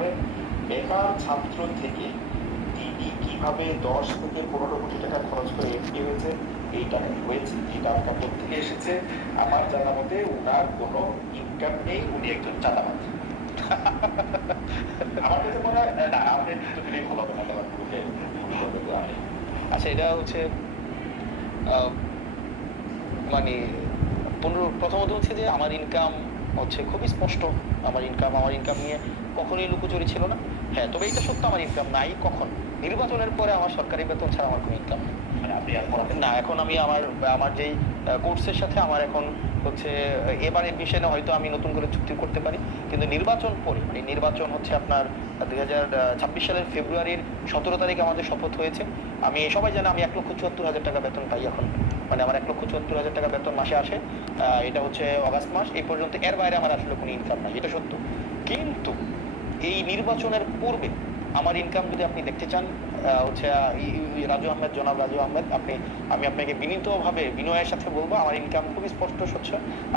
করেন বেকার ছাত্র থেকে তিনি কিভাবে 10 থেকে 15 কোটি টাকা খরচ করে এমপি হয়েছে, এইটা হয়েছে, এটা আপনার থেকে এসেছে। আমার জানা মতে ওনার কোনো ইনকাম নেই, উনি একজন চাঁদাবাজ। আমার কাছে মনে হয় না, আপনি একটু দিলেই ভালো হবে না, কারণ আচ্ছা, এটা হচ্ছে মানে প্রথমত হচ্ছে যে আমার ইনকাম হচ্ছে খুবই স্পষ্ট। আমার ইনকাম নিয়ে কখনোই লুকোচুরি ছিল না। হ্যাঁ, তবে এটা সত্য, আমার ইনকাম নাই কখন নির্বাচনের পরে আমার সরকারি বেতন ছাড়া আমার কোনো ইনকাম নেই। মানে আপনি না, এখন আমি আমার যেই কোর্সের সাথে আমার এখন হচ্ছে এবার এডমিশনে হয়তো আমি নতুন করে চুক্তি করতে পারি, কিন্তু নির্বাচন পরে মানে নির্বাচন হচ্ছে আপনার 2026 সালের ফেব্রুয়ারির 17 তারিখে আমাদের শপথ হয়েছে। আমি সবাই জানে আমি 1,74,000 টাকা বেতন পাই এখন। মানে আমার 1,74,000 টাকা বেতন মাসে আসে। এটা হচ্ছে অগাস্ট মাস এই পর্যন্ত। এর বাইরে আমার আসলে কোনো ইনকাম নাই, এটা সত্য। কিন্তু এই নির্বাচনের পূর্বে আমার ইনকাম যদি আপনি দেখতে চান, হচ্ছে জনাব রাজু আহমেদ, আমি আপনাকে বিনীতভাবে বিনয়ের সাথে বলবো, আমার ইনকাম খুবই স্পষ্ট স্বচ্ছ।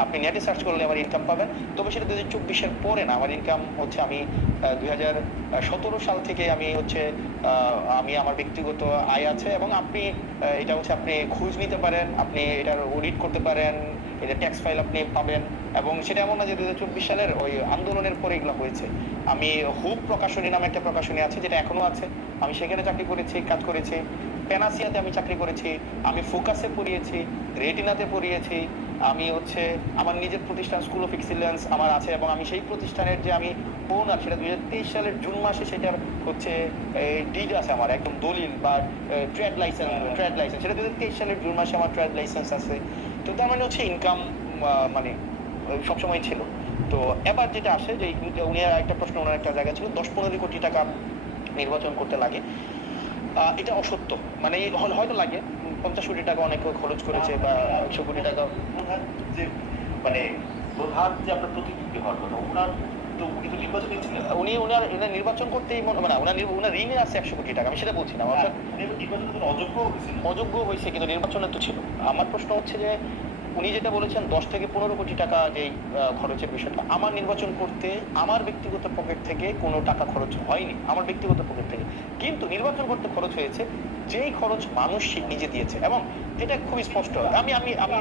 আপনি নেটে সার্চ করলে আমার ইনকাম পাবেন। তবে সেটা 2024-এর পরে না। আমার ইনকাম হচ্ছে আমি 2017 সাল থেকে আমি হচ্ছে আমি আমার ব্যক্তিগত আয় আছে, এবং আপনি এটা হচ্ছে আপনি খোঁজ নিতে পারেন, আপনি এটার অডিট করতে পারেন, এটা ট্যাক্স ফাইল আপনি পাবেন। এবং সেটা এমন না যে 2024 সালের ওই আন্দোলনের পরে এগুলো হয়েছে। আমি হুপ প্রকাশনী নামে একটা প্রকাশনী আছে, যেটা এখনো আছে, আমি সেখানে চাকরি করেছি, কাজ করেছি। পেনাসিয়াতে আমি চাকরি করেছি, আমি ফোকাসে পড়িয়েছি, রেটিনাতে পড়িয়েছি। আমি হচ্ছে আমার নিজের প্রতিষ্ঠান স্কুল অফ এক্সিলেন্স আমার আছে, এবং আমি সেই প্রতিষ্ঠানের যে আমি ওনার, সেটা 2023 সালের জুন মাসে সেটার হচ্ছে ডিড আছে আমার, একদম দলিল বা ট্রেড লাইসেন্স সেটা 2023 সালের জুন মাসে আমার ট্রেড লাইসেন্স আছে। তো তার মানে হচ্ছে ইনকাম মানে সবসময় ছিল। তো এবার যেটা আসে যে উনি একটা প্রশ্ন, ওনার একটা জায়গা ছিল 10-15 কোটি টাকা নির্বাচন করতে লাগে। এটা অসত্য। মানে হয়তো লাগে 50 কোটি টাকা অনেক খরচ করেছে, বা 100 কোটি টাকা। যে মানে প্রধান যে আপনার প্রতিনিধি হওয়ার কথা, ওনার তো উনি তো নির্বাচনে ছিলেন, ওনার নির্বাচন করতেই মানে ওনার ঋণে আছে 100 কোটি টাকা, আমি সেটা বলছি না। অর্থাৎ নির্বাচনে অযোগ্য হয়েছিল, অযোগ্য হয়েছে, কিন্তু নির্বাচনে তো ছিল। আমার প্রশ্ন হচ্ছে যে উনি যেটা বলেছেন 10 থেকে 15 কোটি টাকা যেই খরচের বিষয়টা, আমার নির্বাচন করতে আমার ব্যক্তিগত পকেট থেকে কোনো টাকা খরচ হয়নি, আমার ব্যক্তিগত পকেট থেকে। কিন্তু নির্বাচন করতে খরচ হয়েছে যেই খরচ মানুষ নিজে দিয়েছে, এবং এটা খুব স্পষ্ট। আমি আমি আমি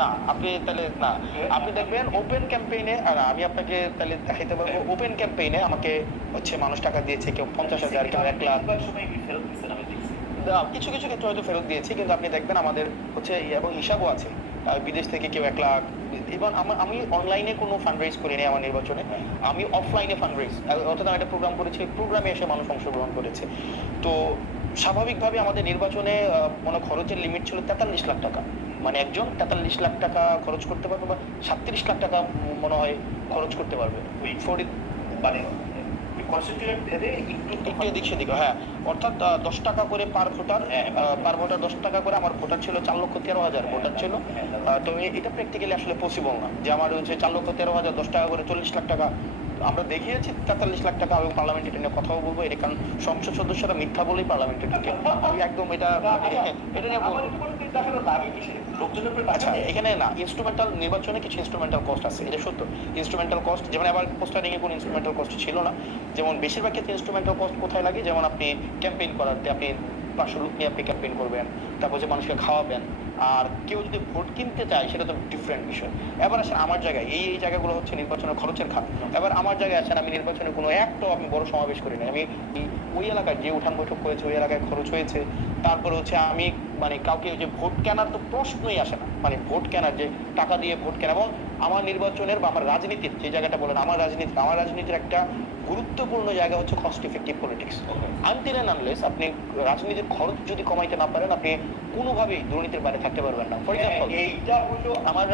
না, আপনি তাহলে না, আপনি দেখবেন ওপেন ক্যাম্পেইনে, আর আমি আপনাকে তাহলে দেখাইতে পারবো, ওপেন ক্যাম্পেইনে আমাকে হচ্ছে মানুষ টাকা দিয়েছে, কেউ 50,000, কেউ 1 লাখ। কিছু কিছু ক্ষেত্রে হয়তো ফেরত দিয়েছি, কিন্তু আপনি দেখবেন আমাদের হচ্ছে এবং হিসাবও আছে, বিদেশ থেকে কেউ 1 লাখ। এবং আমি অনলাইনে কোনো ফান্ড রাইজ করিনি আমার নির্বাচনে, আমি অফলাইনে ফান্ড রাইজ, অর্থাৎ আমি একটা প্রোগ্রাম করেছি, প্রোগ্রামে এসে মানুষ অংশগ্রহণ করেছে। তো স্বাভাবিকভাবে আমাদের নির্বাচনে মনে খরচের লিমিট ছিল 43 লাখ টাকা। মানে একজন 43 লাখ টাকা খরচ করতে পারবে, বা 37 লাখ টাকা মনে হয় খরচ করতে পারবে। মানে একটু এদিক সেদিক, হ্যাঁ। অর্থাৎ 10 টাকা করে পার ভোটার, 10 টাকা করে। আমার ভোটার ছিল 4,13,000 ভোটার ছিল। তো এটা প্র্যাকটিক্যালি আসলে পসিবল না যে আমার হচ্ছে 4,13,000 10 টাকা করে 40 লাখ টাকা। আমরা দেখিয়েছি 43 লাখ টাকা, এবং পার্লামেন্টে এটা নিয়ে কথাও বলবো। এটা কারণ সংসদ সদস্যরা মিথ্যা বলেই পার্লামেন্টে ঢুকে, আমি একদম এটা নিয়ে বলবো। আচ্ছা, এখানে না, ইনস্ট্রুমেন্টাল নির্বাচনে কিছু ইনস্ট্রুমেন্টাল কস্ট আছে, এটা সত্য। ইনস্ট্রুমেন্টাল কস্ট যেমন আবার পোস্টারিং এ কোনো ইনস্ট্রুমেন্টাল কস্ট ছিল না। যেমন বেশিরভাগ ক্ষেত্রে ইনস্ট্রুমেন্টাল কস্ট কোথায় লাগে, যেমন আপনি ক্যাম্পেইন করাতে আপনি 500 লোক নিয়ে আপনি ক্যাম্পেইন করবেন, তারপর যে মানুষকে খাওয়াবেন। আর কেউ যদি ভোট কিনতে চায় সেটা তো ডিফারেন্ট বিষয়। এবার আসেন আমার জায়গায়, এই জায়গাগুলো হচ্ছে নির্বাচনের খরচের খাত। এবার আমার জায়গায় আসেন, আমি নির্বাচনে কোনো একটাও আমি বড় সমাবেশ করি না। আমি ওই এলাকায় যে উঠান বৈঠক করেছে ওই এলাকায় খরচ হয়েছে। তারপর হচ্ছে আমি মানে কাউকে যে ভোট কেনার তো প্রশ্নই আসে না, মানে ভোট কেনার যে টাকা দিয়ে ভোট কেনা। এবং আমার নির্বাচনের বা আমার রাজনীতির যে জায়গাটা বলেন, আমার রাজনীতির একটা গুরুত্বপূর্ণ জায়গা হচ্ছে cost effective politics. Until and unless আপনি রাজনীতির খরচ যদি কমাইতে না পারেন, আপনি কোনোভাবেই দুর্নীতির বাইরে থাকতে পারবেন না। ফর এক্সাম্পল, এইটা হলো আমার